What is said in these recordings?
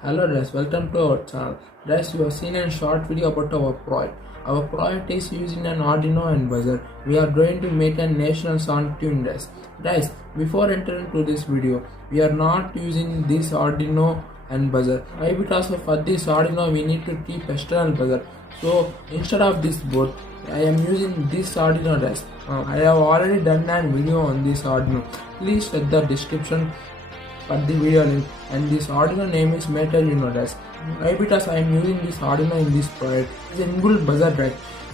Hello guys, welcome to our channel. Guys, you have seen a short video about our project. Our project is using an Arduino and buzzer. We are going to make a national song tune guys. Guys, before entering to this video, we are not using this Arduino and buzzer. Why? Because for this Arduino we need to keep external buzzer. So instead of this board, I am using this Arduino guys. I have already done a video on this Arduino. Please check the description for the video link, and this Arduino name is Metal guys. Why? Because I am using this Arduino in this project. It's an inbuilt buzzer, right?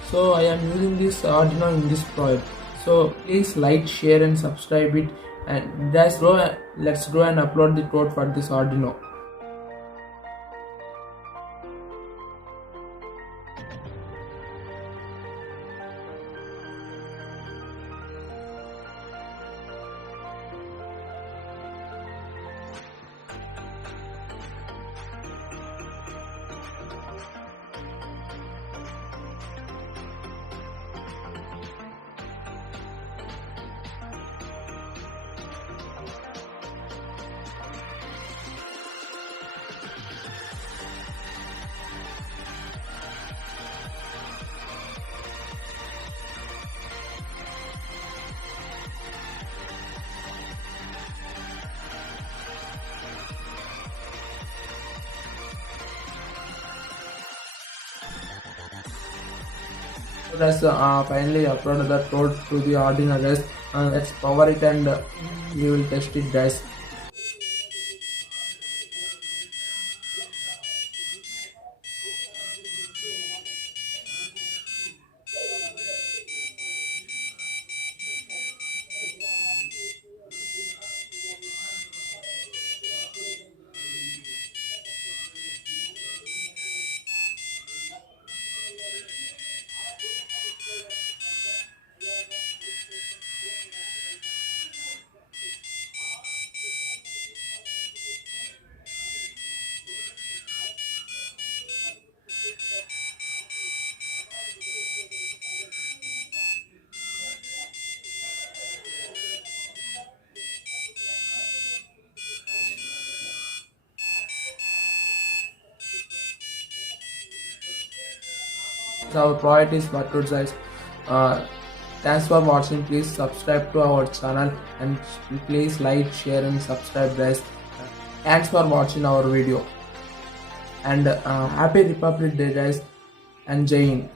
So I am using this Arduino in this project. So please like, share and subscribe it, and let's go and upload the code for this Arduino. So guys, finally uploaded the code to the Arduino guys. Let's power it and we will test it guys. Our project is worked guys. Thanks for watching. Please subscribe to our channel and please like, share and subscribe guys. Thanks for watching our video, and happy Republic Day guys, and Jai Hind.